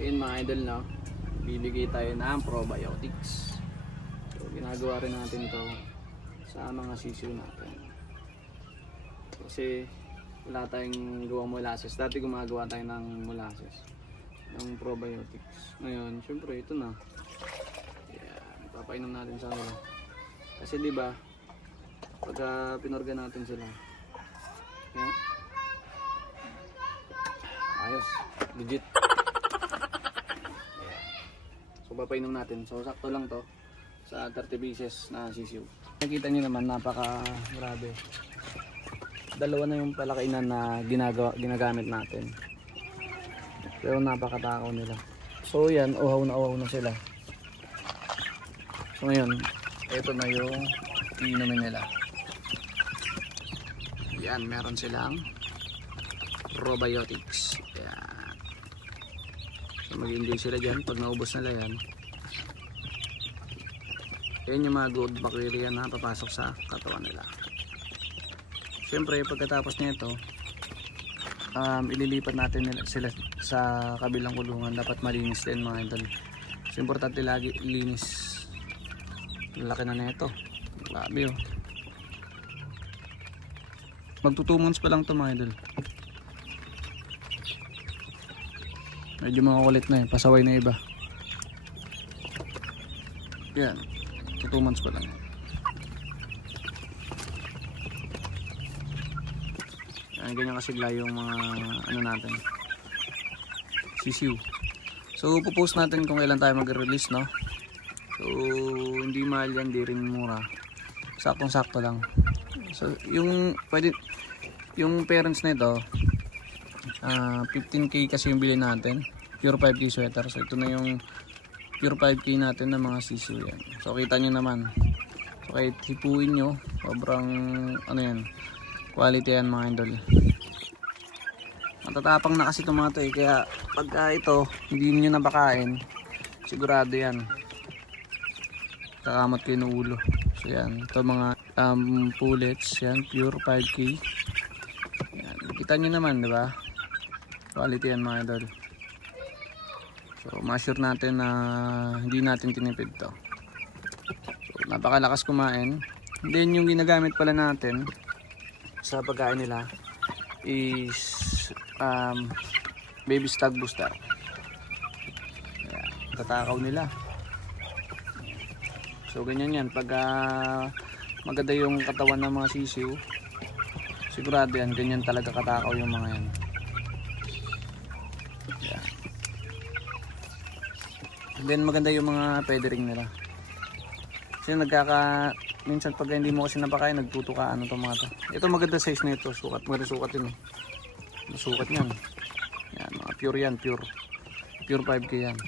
Yun mga idol, no, bibigay tayo ng probiotics. So ginagawa rin natin ito sa mga sisiw natin kasi wala tayong gawang molasses. Dati gumagawa tayo ng molasses, ng probiotics. Ngayon syempre ito na, yan, papainom natin sa kanila kasi di ba pagka pinorga natin sila, yan, ayos, legit. So papainom natin. So sakto lang to sa 30 pieces na sisiw. Nakikita niyo naman napaka grabe. Dalawa na yung palakainan na ginagamit natin. Pero napakatakaw nila. So yan, uhaw na sila. So ngayon, ito na yung iinumin nila. Yan, meron silang probiotics. Yan. So mag-enjoy sila dyan. Pag naubos nila yan, yan yung mga good bacteria na papasok sa katawan nila. Siyempre pagkatapos nito, ililipat natin sila sa kabilang kulungan. Dapat malinis din mga idol. So importante lagi linis. Laki na nito. Grabe oh. Magto 2 months pa lang ito mga idol. Medyo makukulit na eh. Pasaway na iba. Yan. 2 months pa lang. Yan, ganyan kasigla yung mga ano natin, sisiw. So pupost natin kung kailan tayo mag-release, no? So hindi mahal yan, di rin mura. Saktong sakto lang. So yung pwede, yung parents nito 15k kasi yung bili natin, pure 5k sweater. So ito na yung pure 5k natin ng mga sisiw yan. So kita nyo naman. So kahit hipuin nyo, sobrang ano yan, quality yan mga idol. Matatapang na kasi itong mga to eh. Kaya pagka ito hindi nyo nabakain, sigurado yan kakamot kayo ng ulo. So yan, ito mga pullets yan, pure 5k yan. Kita nyo naman diba, quality yan mga idol. So ma-sure natin na hindi natin tinipid to. So napakalakas kumain. Then yung ginagamit pala natin sa pagkain nila is baby stag booster. Ayan, tatakaw nila. So ganyan yan. Pag maganda yung katawan ng mga sisiw, sigurado yan, ganyan talaga katakaw yung mga yan. Ayan. Then maganda yung mga feathering nila. Kasi minsan pag hindi mo kasi napakain, nagtutukaan itong mga to. Ito maganda size na ito, sukat, maganda sukat yun. Masukat yan. Yan, mga pure yan, pure 5k yan.